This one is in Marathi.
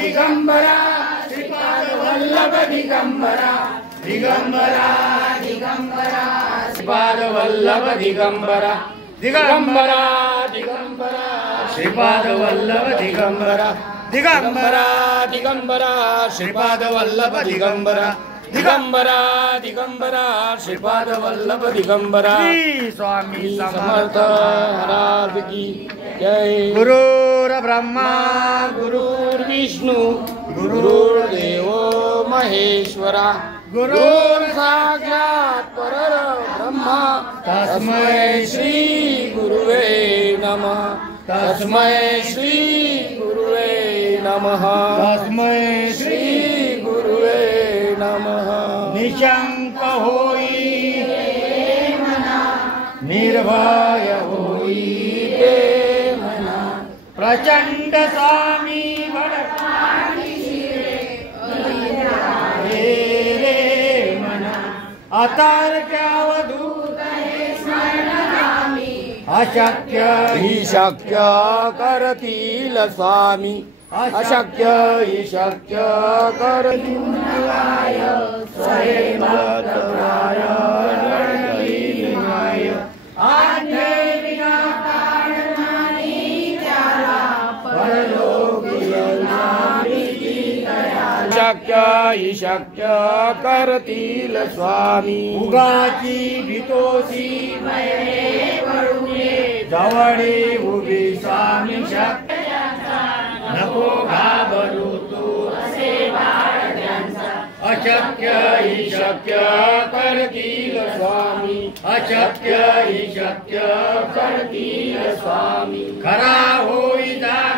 दिगंबरा श्रीपाद वल्लभ दिगंबरा दिगंबरा दिगंबरा श्रीपाद वल्लभ दिगंबरा दिगंबरा दिगंबरा श्रीपाद वल्लभ दिगंबरा दिगंबरा दिगंबरा श्रीपाद वल्लभ दिगंबरा दिगंबरा दिगंबरा श्रीपाद वल्लभ दिगंबरा। स्वामी समर्थ महाराज की जय। गुरुर् ब्रह्मा गुरुर्विष्णु गुरुर्देव महेश्वरा गुरुर् साक्षात् परब्रह्म तस्मै श्री गुरुवे नमः तस्मै श्री गुरुवे नमः तस्मै श्री गुरुवे नमः। निशंक होई मना निर्भय होई मना प्रचंड स्वामी रे मना अतार्क्य अवधूत अशक्य ही शक्य करतील स्वामी अशक्य ही शक्य करतील स्वयंभराय आज्ञे विना कारणाने त्याला परलोकी शक्य ही शक्य करतील स्वामी। उगाची भीतोसी जवळे उभी स्वामी शक्य नको घाबरू तू असे बाळगांचा अशक्य ही शक्य करतील स्वामी अशक्य ही शक्य करतील स्वामी। खरा होई जागा